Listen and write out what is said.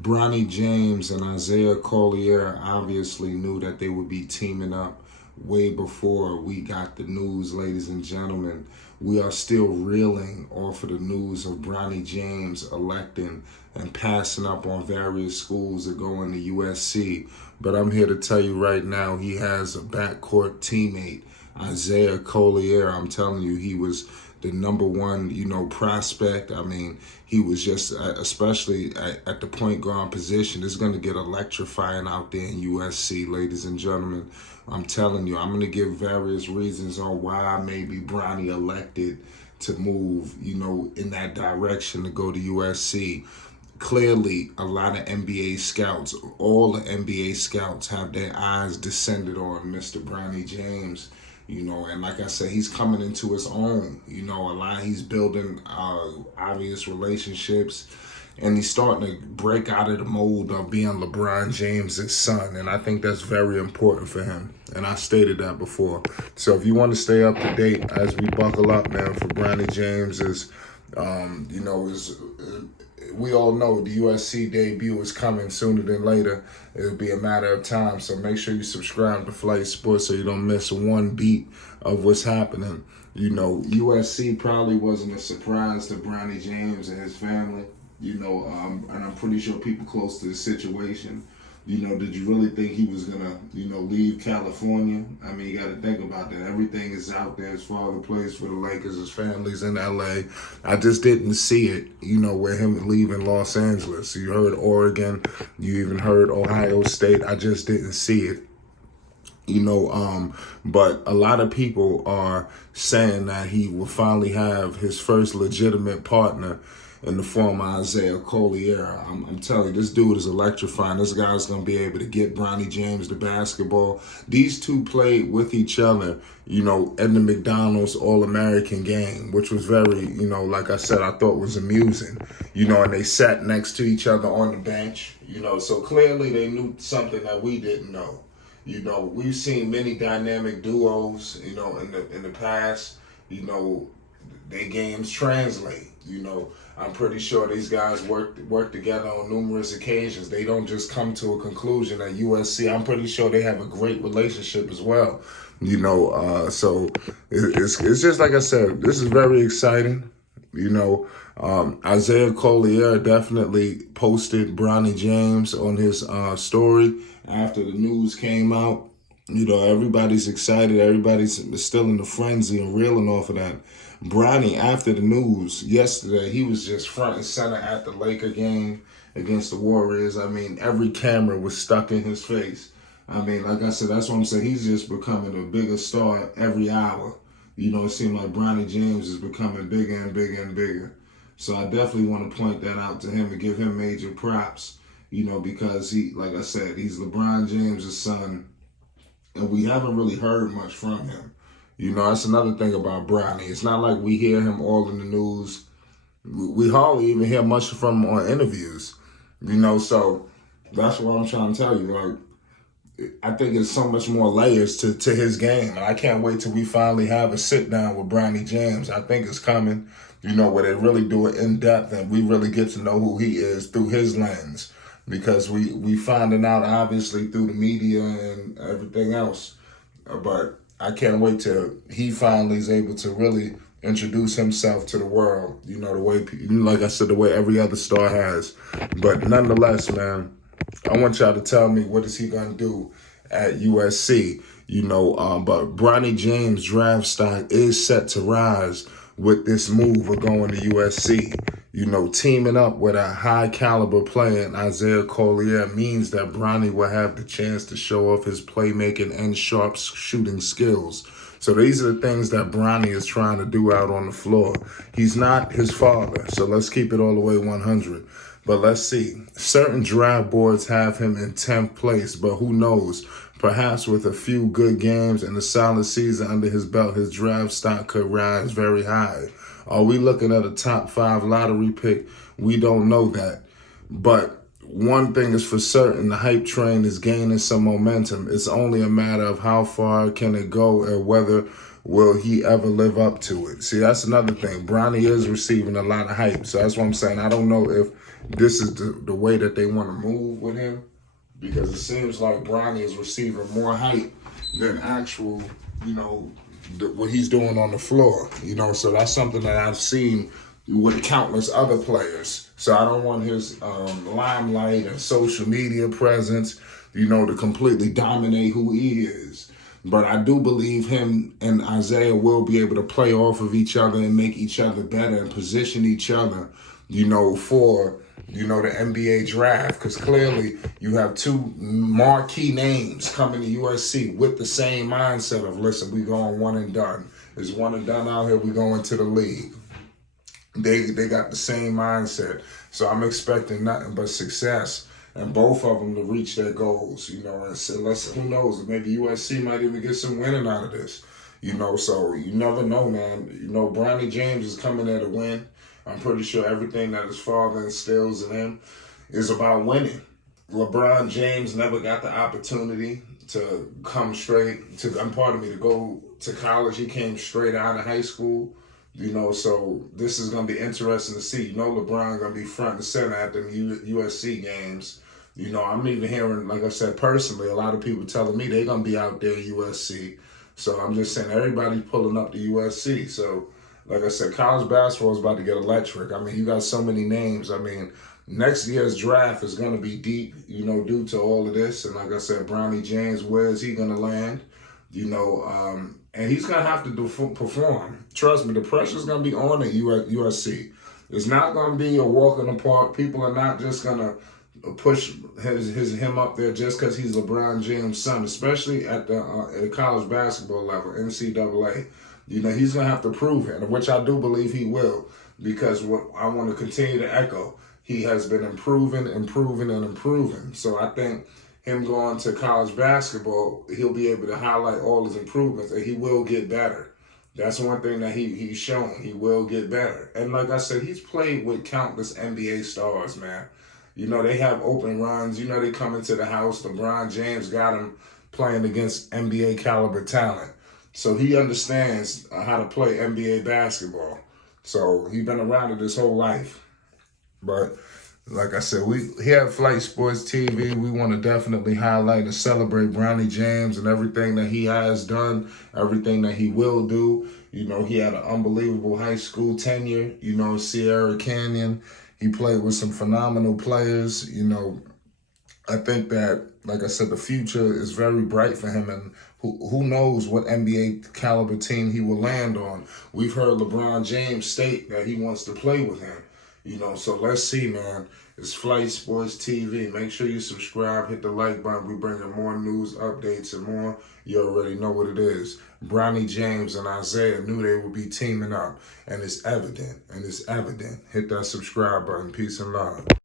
Bronny James and Isaiah Collier obviously knew that they would be teaming up way before we got the news, ladies and gentlemen. We are still reeling off of the news of Bronny James electing and passing up on various schools to go into USC. But I'm here to tell you right now, he has a backcourt teammate, Isaiah Collier. I'm telling you, he was the number one, prospect. I mean, he was just, especially at the point guard position, it's going to get electrifying out there in USC, ladies and gentlemen. I'm telling you, I'm going to give various reasons on why maybe Bronny elected to move, in that direction to go to USC. Clearly, a lot of NBA scouts, all the NBA scouts have their eyes descended on Mr. Bronny James. And like I said, he's coming into his own. He's building obvious relationships, and he's starting to break out of the mold of being LeBron James's son. And I think that's very important for him. And I stated that before. So if you want to stay up to date as we buckle up, man, for Bronny James we all know the USC debut is coming sooner than later. It'll be a matter of time. So make sure you subscribe to Flight Sports so you don't miss one beat of what's happening. USC probably wasn't a surprise to Bronny James and his family. And I'm pretty sure people close to the situation. Did you really think he was going to, leave California? I mean, you got to think about that. Everything is out there. His father plays for the Lakers. His family's in L.A. I just didn't see it, with him leaving Los Angeles. You heard Oregon. You even heard Ohio State. I just didn't see it. But a lot of people are saying that he will finally have his first legitimate partner in the form of Isaiah Collier. I'm telling you, this dude is electrifying. This guy's going to be able to get Bronny James the basketball. These two played with each other, in the McDonald's All-American game, which was very, like I said, I thought was amusing. And they sat next to each other on the bench, so clearly they knew something that we didn't know. We've seen many dynamic duos, in the past, their games translate. I'm pretty sure these guys work together on numerous occasions. They don't just come to a conclusion at USC. I'm pretty sure they have a great relationship as well. So it's just like I said, this is very exciting. Isaiah Collier definitely posted Bronny James on his story after the news came out. Everybody's excited. Everybody's still in the frenzy and reeling off of that. Bronny, after the news yesterday, he was just front and center at the Laker game against the Warriors. I mean, every camera was stuck in his face. I mean, like I said, that's what I'm saying. He's just becoming a bigger star every hour. It seems like Bronny James is becoming bigger and bigger and bigger. So I definitely want to point that out to him and give him major props, because he, like I said, he's LeBron James' son, and we haven't really heard much from him. That's another thing about Bronny. It's not like we hear him all in the news. We hardly even hear much from him on interviews. So that's what I'm trying to tell you. I think there's so much more layers to his game. And I can't wait till we finally have a sit down with Bronny James. I think it's coming, where they really do it in depth and we really get to know who he is through his lens. Because we finding out obviously through the media and everything else. But I can't wait till he finally is able to really introduce himself to the world, the way, like I said, the way every other star has. But nonetheless, man, I want y'all to tell me, what is he going to do at USC? But Bronny James' draft stock is set to rise with this move of going to USC. Teaming up with a high caliber player in Isaiah Collier means that Bronny will have the chance to show off his playmaking and sharp shooting skills. So these are the things that Bronny is trying to do out on the floor. He's not his father, so let's keep it all the way 100. But let's see. Certain draft boards have him in 10th place, but who knows? Perhaps with a few good games and a solid season under his belt, his draft stock could rise very high. Are we looking at a top 5 lottery pick? We don't know that. But one thing is for certain, the hype train is gaining some momentum. It's only a matter of how far can it go and whether will he ever live up to it. See, that's another thing. Bronny is receiving a lot of hype. So that's what I'm saying. I don't know if this is the way that they want to move with him, because it seems like Bronny is receiving more hype than actual, you know, what he's doing on the floor. You know, so that's something that I've seen with countless other players. So I don't want his limelight and social media presence, you know, to completely dominate who he is. But I do believe him and Isaiah will be able to play off of each other and make each other better and position each other, you know, for, you know, the NBA draft. Because clearly you have two marquee names coming to USC with the same mindset of, listen, we going one and done. It's one and done out here. We go into the league. They got the same mindset. So I'm expecting nothing but success and both of them to reach their goals, you know, and so who knows, maybe USC might even get some winning out of this, you know, so you never know, man. You know, Bronny James is coming there to win. I'm pretty sure everything that his father instills in him is about winning. LeBron James never got the opportunity to come straight to, to go to college. He came straight out of high school. You know, so this is going to be interesting to see. You know, LeBron going to be front and center at the USC games. You know, I'm even hearing, like I said, personally, a lot of people telling me they're going to be out there at USC. So I'm just saying everybody's pulling up to USC. So, like I said, college basketball is about to get electric. I mean, you got so many names. I mean, next year's draft is going to be deep, you know, due to all of this. And like I said, Bronny James, where is he going to land? You know, and he's going to have to perform. Trust me, the pressure's going to be on at USC. It's not going to be a walk in the park. People are not just going to push him up there just because he's LeBron James' son, especially at the college basketball level, NCAA. You know, he's going to have to prove it, which I do believe he will, because what I want to continue to echo, he has been improving. So I think him going to college basketball, he'll be able to highlight all his improvements, and he will get better. That's one thing that he's shown. He will get better. And like I said, he's played with countless NBA stars, man. You know, they have open runs. You know, they come into the house. LeBron James got him playing against NBA caliber talent. So he understands how to play NBA basketball. So he's been around it his whole life. But like I said, we here at Flight Sports TV, we want to definitely highlight and celebrate Bronny James and everything that he has done, everything that he will do. You know, he had an unbelievable high school tenure, you know, Sierra Canyon. He played with some phenomenal players. You know, I think that, like I said, the future is very bright for him, and who knows what NBA caliber team he will land on. We've heard LeBron James state that he wants to play with him. You know, so let's see, man. It's Flight Sports TV. Make sure you subscribe, hit the like button. We bringing more news, updates, and more. You already know what it is. Bronny James and Isaiah knew they would be teaming up, and it's evident. Hit that subscribe button. Peace and love.